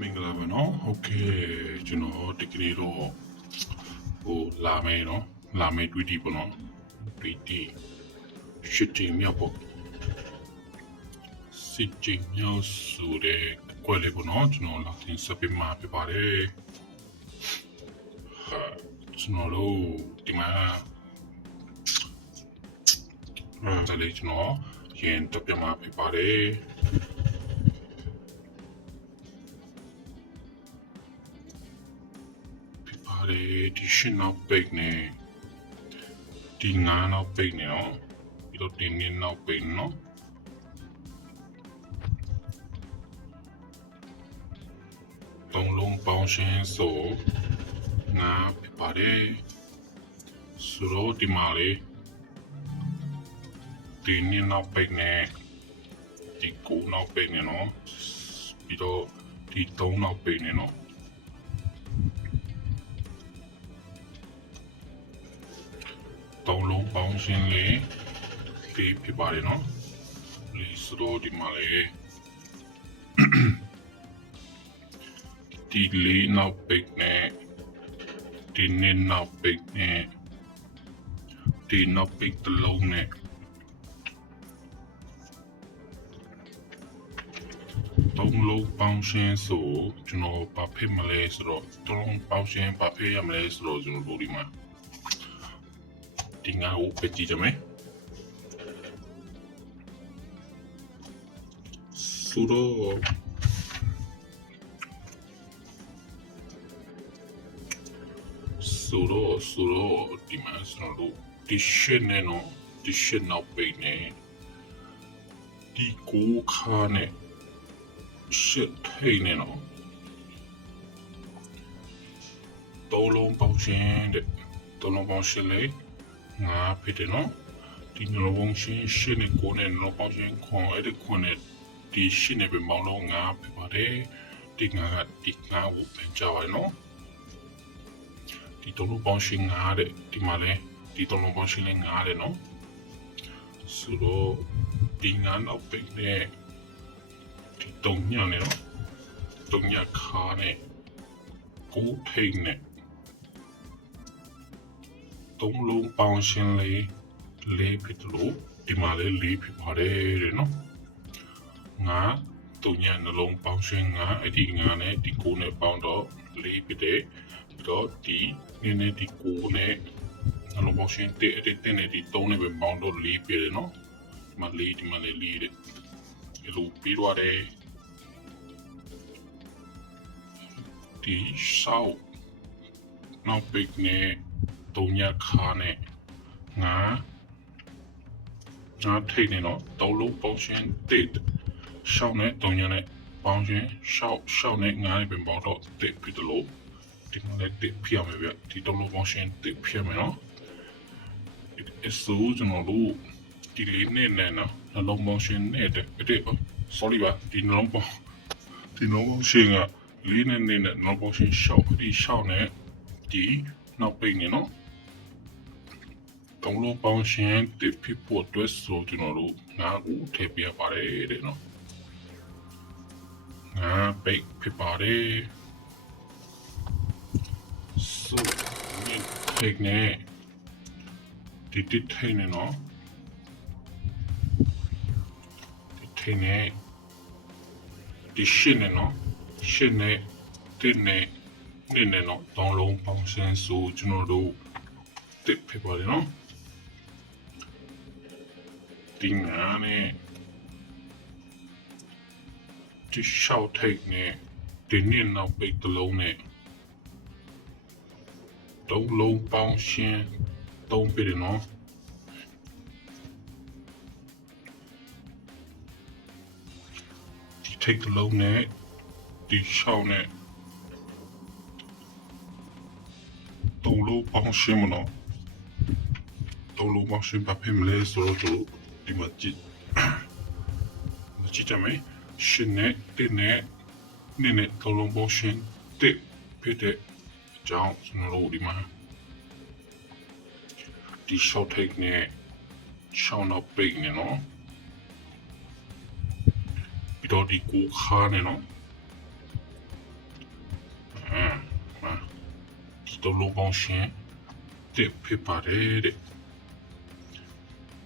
မင်္ဂလာပါနော်ဟုတ်ကဲ့ကျွန်တော်ဒီကနေ့တော့လာမယ်နော်လာမယ်တွေ့တီပေါ့နော်တွေ့တီရှစ်တီမြောက်ပေါ့စစ်တီမြောက်ဆိုတဲ့ကွက်လေးပေါ့နော်ကျွန်တော်လာတင်ဆက်ပေးမှာပြပါတယ်ကျွန်တော်တို့ဒီမှာဒါလေးကျွန်တော်ရင်တက်ပြမှာပြပါတယ်ဒီရှင်းနောက်ပိတ်နေဒီငါးနောက်ပိတ်နေနော်ပြီးတော့ဒီနင်းနောက်ပိတ်နော်သုံးလုံးပေါင်းရှင်းဆိုငါးဖြစ်ပါတယ်ဆိုတော့ဒီမှာလေဒီနင်းနောက်ပိတ်နေဒီကိုနောက်ပိတ်နေနော်ပြီးတော့ဒီသုံးနောက်ပိတ်နေနော်သုံးလုံးပေါင်းရှင်းလေးပေးဖြစ်ပါတယ်နော်ဒီစရိုဒီမှာလေဒီလေးနောက်ပိတ်နဲ့ဒီနင်းနောက်ပိတ်နဲ့ဒီနောက်ပိတ်တစ်လုံးနဲ့သုံးလုံးပေါင်းရှင်းဆိုကျွန်တော်ဘာဖြစ်မလဲဆိုတော့သုံးလုံးပေါင်းရှင်းဘာဖြစ်ရမလဲဆိုတော့ကျွန်တော်တို့ဒီမှာဒီငါ့ကိုပဲကြည့်ကြမယ်ဆိုတော့ဒီမှာကျွန်တော်တို့ဒီရှင်းနေနော်ဒီရှင်းနောက်ပိတ်နေဒီကိုခါနဲ့ရှစ်ထိန်နေနော်သုံးလုံးပေါင်းရှင်းတဲ့သုံးလုံးပေါင်းရှင်းလေငါဖြစ်တယ်နော်ဒီနှလုံးပေါင်းရှင်းရှင်းနဲ့ကိုနဲ့နှလုံးပေါင်းရှင်းခွန်အဲ့ဒီခွန်နဲ့ဒီရှင်းနဲ့ပဲမောင်းလို့ငါဖြစ်ပါတယ်ဒီငါကဒီငါကိုပြန်ကြပါနော်ဒီသုံးလုံးပေါင်းရှင်းငါတဲ့ဒီမှာလဲဒီသုံးလုံးပေါင်းရှင်းလဲငါတဲ့နော်ဆိုတော့ဒီငါနောက်ပိတ်နဲ့ဒီတုံညနဲ့နော်တုံညခါနဲ့ကိုထိန်နဲ့သုံးလုံးပေါင်းရှင်းလေးဖြစ်လို့ဒီမှာလေးလေးဖြစ်ပါတယ်တဲ့နော်ငါတုံညနှလုံးပေါင်းရှင်းငါအဲ့ဒီငါနဲ့ဒီကိုနဲ့ပေါင်းတော့လေးဖြစ်တယ်ပြီးတော့ဒီနည်းနည်းဒီကိုနဲ့နှလုံးပေါင်းရှင်းတဲ့အဲ့ဒီနဲ့ဒီသုံးနဲ့ပဲပေါင်းတော့လေးဖြစ်တယ်နော်ဒီမှာလေးလေးတဲ့အဲ့လိုပြီးတော့တယ်ဒီဆောက်နောက်ပိတ်နဲ့တုံညခါနဲ့ငါထိတ်နေတော့သုံးလုံးပေါင်းရှင်းတစ်ရှောင်းနဲ့တုံညနဲ့ပေါင်းရှင်းရှောက်နဲ့ငါးနဲ့ပင်ပေါင်းတော့တစ်ဖြစ်တယ်လို့ဒီမှာလည်းတစ်ဖြစ်ရမယ်ဗျဒီသုံးလုံးပေါင်းရှင်းတစ်ဖြစ်မယ်နော်အစိုးကျွန်တော်တို့ဒီလေးနဲ့နော်နှလုံးပေါင်းရှင်းနဲ့တဲ့ sorry ပါဒီနှလုံးပေါင်းရှင်းကလေးနဲ့နှလုံးပေါင်းရှင်းရှောက်ဒီရှောက်နဲ့ဒီနောက်ပိတ်နေနော်သုံးလုံးပေါင်းရှင်းတစ်ဖြစ်ဖို့အတွက်ဆိုကျွန်တော်တို့ငါ့ကိုထည့်ပြပါတယ်တဲ့နော်ငါပိတ်ဖြစ်ပါတယ်ဆိုဒီထိတ်နေဒီထိတ်နေနော်ဒီထိတ်နေဒီရှင်းနေနော်ရှင်းနေတင်းနေနေနော်သုံးလုံးပေါင်းရှင်းဆိုကျွန်တော်တို့တစ်ဖြစ်ပါတယ်နော်ဒီငါနဲ့ဒီရှောက်ထိတ်နဲ့ဒီနင်းနောက်ပိတ်တစ်လုံးနဲ့သုံးလုံးပေါင်းရှင်းသုံးပြတယ်နော်ဒီထိတ်တစ်လုံးနဲ့ဒီရှောက်နဲ့သုံးလုံးပေါင်းရှင်းမနော်သုံးလုံးပေါင်းရှင်းပါဖြစ်မလဲဆိုတော့ဒီမှာကြည့်ကြမယ်ရှင်းနဲ့တင်းနဲ့နင်းနဲ့သုံးလုံးပေါင်းရှင်းတစ်ဖြစ်တဲ့အကြောင်းကျွန်တော်တို့ဒီမှာဒီရှော့ထိတ်နဲ့ရှောင်းတော့ပိတ်နေနော်ပြီးတော့ဒီကိုခါနဲ့နော် သုံးလုံးပေါင်းရှင်တစ်ဖြစ်ပါတယ်တဲ့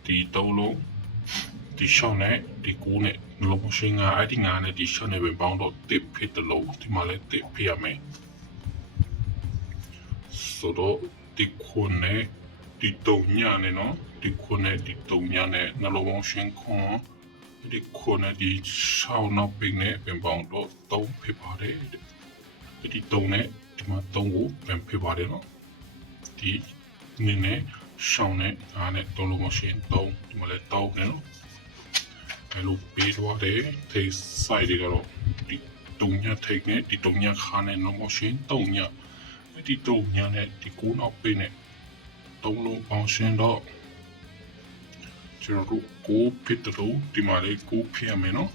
ဒီသုံးလုံးဒီရှောင်းနဲ့ဒီကိုနဲ့နှလုံးပေါင်းရှင်ငါအဲ့ဒီငါနဲ့ဒီရှောင်းနဲ့ပဲပေါင်းတော့တစ်ဖြစ်တယ်လို့ဒီမှာလည်းတစ်ဖြစ်ရမယ်ဆိုတော့ဒီကိုနဲ့ဒီတုံညာနဲ့နော်ဒီကိုနဲ့ဒီတုံညာနဲ့နှလုံးပေါင်းရှင်ခွန်ဒီကိုနဲ့ဒီရှောင်းနောက်ပိနဲ့ပဲပေါင်းတော့သုံးဖြစ်ပါတယ်ဒီတုံနဲ့ဒီမှာသုံးကိုပဲဖြစ်ပါတယ်နော်ဒီနည်းနဲ့ရှောင်းနဲ့အားနဲ့သုံးလုံးပေါင်းရှင်သုံးဒီမှာလည်းသုံးနဲ့နော်အဲ့လိုပေးသွားတယ်ထိတ်ဆိုင်တွေကတော့ဒီတုံညာထိတ်နဲ့ဒီတုံညာခါနဲ့နှလုံးပေါင်းရှင်သုံးညာဒီတုံညာနဲ့ဒီကိုနောက်ပိနဲ့သုံးလုံးပေါင်းရှင်တော့ကျွန်တော်တို့ကိုဖြစ်တယ်လို့ဒီမှာလေးကိုဖြစ်ရမယ်နော်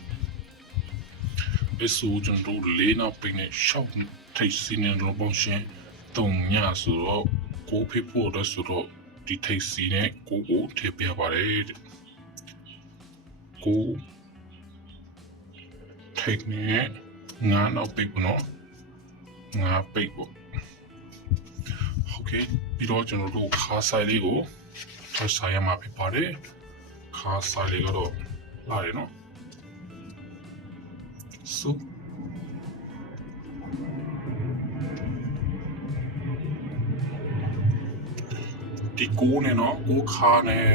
အဆိုကျွန်တော်တို့လေးနောက်ပိနဲ့ရှောင်းထိတ်စီနဲ့နှလုံးပေါင်းရှင်သုံးညာဆိုတော့ကိုဖြစ်ဖို့တော့ဆိုတော့ဒီထိတ်စီနဲ့ကိုထည့်ပြပါတယ်ကိုထိတ်နဲ့ငါနောက်ပိပေါ့နော်ငါပိပေါ့Okay ပြီးတော့ကျွန်တော်တို့ခါဆိုင်လေးကိုထပ်ဆိုင်ရမှာဖြစ်ပါတယ်ခါဆိုင်လေးကတော့လာရနော်စုဒီကိုနဲ့နော်ကိုခါနဲ့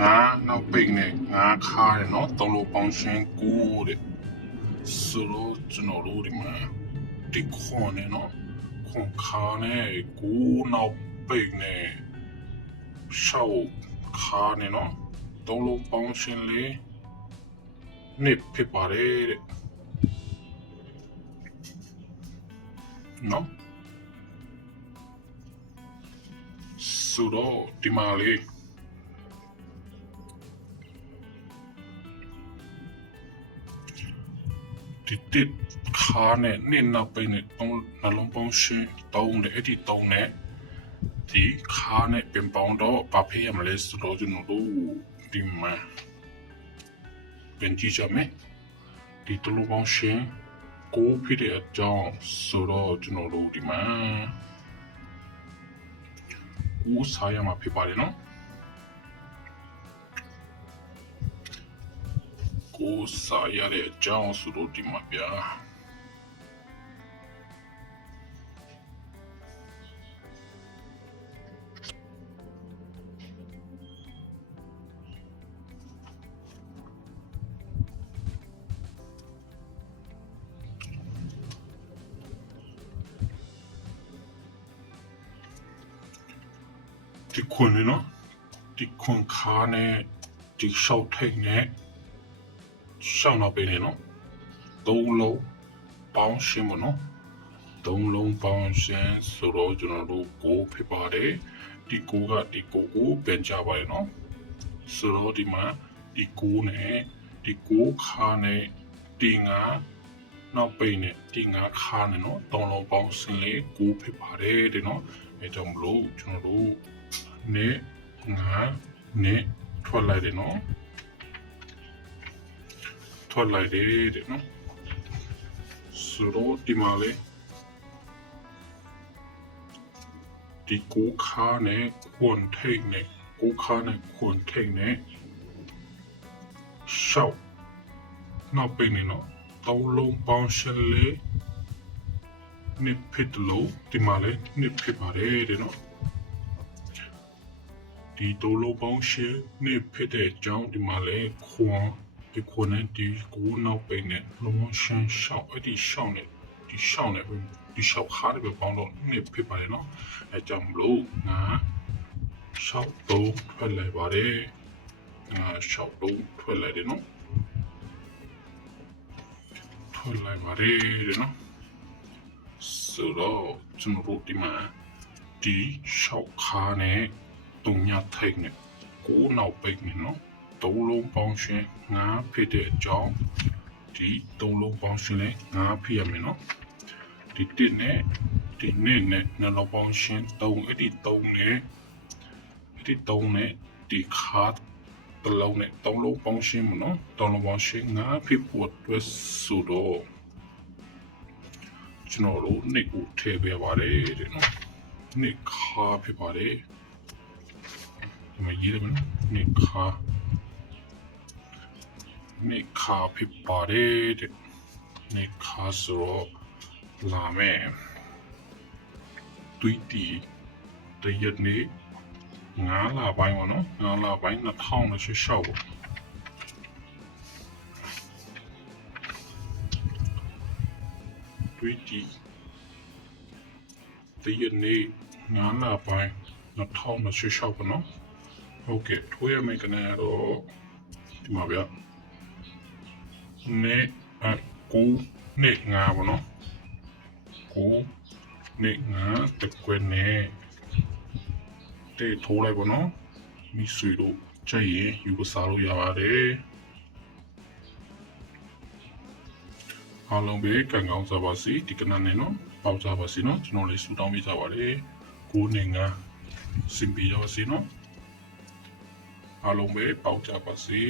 ငါနောက်ပိတ်နဲ့ငါခါနဲ့နော်သုံးလုံးပေါင်းရှင်ကိုတဲ့ဆိုတော့ကျွန်တော်တို့ဒီမှာဒီခွန်နဲ့နော်ခွန်ခါနဲ့ကိုနောက်ပိတ်နဲ့ရှောက်ခါနဲ့နော်သုံးလုံးပေါင်းရှင်လေးနှစ်ဖြစ်ပါတယ်တဲ့နော်ဆိုတော့ဒီမှာလေးဒီတစ်ခါနဲ့နှစ်နောက်ပိတ်နဲ့နှလုံးပေါင်းရှင်သုံးတဲ့အဲ့ဒီသုံးနဲ့ဒီခါနဲ့ပင်ပေါင်းတော့ဘာဖြစ်ရမလဲဆိုတော့ကျွန်တော်တို့ဒီမှာပြန်ကြည့်ကြမယ်ဒီတလုံးပေါင်းရှင်ကိုဖြစ်တဲ့အကြောင်းဆိုတော့ကျွန်တော်တို့ဒီမှာကိုစားရမှာဖြစ်ပါတယ်နော်ကိုစားရတဲ့အကြောင်းဆိုတော့ဒီမှာဗျာဒီခွန်းနော်ဒီခွန်းခါနဲ့ဒီရှောက်ထိတ်နဲ့ရှောင်းတော့ပေးနေနော်သုံးလုံးပေါင်းရှင်းမနော်သုံးလုံးပေါင်းရှင်းဆိုတော့ကျွန်တော်တို့ကိုဖြစ်ပါတယ်ဒီကိုကဒီကိုပြန်ကြပါရနော်ဆိုတော့ဒီမှာဒီကိုနဲ့ဒီကိုခါနဲ့ဒီငါနောက်ပိတ်နဲ့ဒီငါခါနဲ့နော်သုံးလုံးပေါင်းရှင်းလေးကိုဖြစ်ပါတယ်တဲ့နော်အဲကြောင့်မလို့ကျွန်တော်တို့နဲ့ငါနဲ့ထွက်လိုက်တယ်နော်ထွက်လိုက်တယ်တဲ့နော်ဆိုတော့ဒီမှာလေဒီကိုခါနဲ့ခွန်ထိတ်နဲ့ကိုခါနဲ့ခွန်ထိတ်နဲ့ရှောက်နောက်ပိတ်နေနော်သုံးလုံးပေါင်းရှင်းလေးနှစ်ဖြစ်လို့ဒီမှာလေနှစ်ဖြစ်ပါတယ်တဲ့နော်ဒီသုံးလုံးပေါင်းရှင်းနှစ်ဖြစ်တဲ့အကြောင်းဒီမှာလေခွန်ဒီခွန်နဲ့ဒီကိုနောက်ပိတ်နဲ့လုံးရှင်းရှောက်အဲ့ဒီရှောက်နဲ့ဒီရှောက်နဲ့ဒီရှောက်ခါတွေပဲပေါင်းတော့နှစ်ဖြစ်ပါတယ်နော်အဲကြောင့်မလို့ငါရှောက်တော့ထွက်လိုက်ပါတယ်ငါရှောက်တော့ထွက်လိုက်တယ်နော်ထွက်လိုက်ပါတယ်တဲ့နော်ဆိုတော့ကျွန်တော်တို့ဒီမှာဒီရှောက်ခါနဲ့တုံညာထိတ်နဲ့ကိုနောက်ပိတ်နဲ့နော်သုံးလုံးပေါင်းရှင်ငါဖြစ်တဲ့အကြောင်းဒီသုံးလုံးပေါင်းရှင်နဲ့ငါဖြစ်ရမယ်နော်ဒီတစ်နဲ့ဒီနှစ်နဲ့နှလုံးပေါင်းရှင်သုံးအဲ့ဒီသုံးနဲ့ဒီခါတလုံးနဲ့သုံးလုံးပေါင်းရှင်မနော်သုံးလုံးပေါင်းရှင်ငါဖြစ်ဖို့အတွက်ဆိုတော့ကျွန်တော်တို့နှစ်ကိုထည့်ပေးပါတယ်တဲ့နော် နှစ်ခါဖြစ်ပါတယ်ဒီမှာရေးတယ်မနော်နှစ်ခါဖြစ်ပါတယ်တဲ့နှစ်ခါဆိုတော့လာမယ်တွေ့တီတရက်နေ့9လပိုင်းပေါ့နော်9လပိုင်း2016ပေါ့တွေ့တီတရက်နေ့9လပိုင်း2016ပေါ့နော်ဟုတ်ကဲ့ထွေးရမယ့်ကနေတော့ဒီမှာဗျနေ့9နေ့9ပေါ့နော်9နေ့9တကွနဲ့တဲ့ထိုးလိုက်ပေါ့နော်မိဆွေတို့ကြိုက်ရင်ယူပစားလို့ရပါတယ်အားလုံးပဲကံကောင်းစားပါစေဒီကနေ့နဲ့နော်ပေါက်ကြပါစေနော်ကျွန်တော်လေးဆူတောင်းပေးကြပါတယ်9နေ့9စင်ပြရပါစေနော်အားလုံးပဲပေါက်ကြပါစေ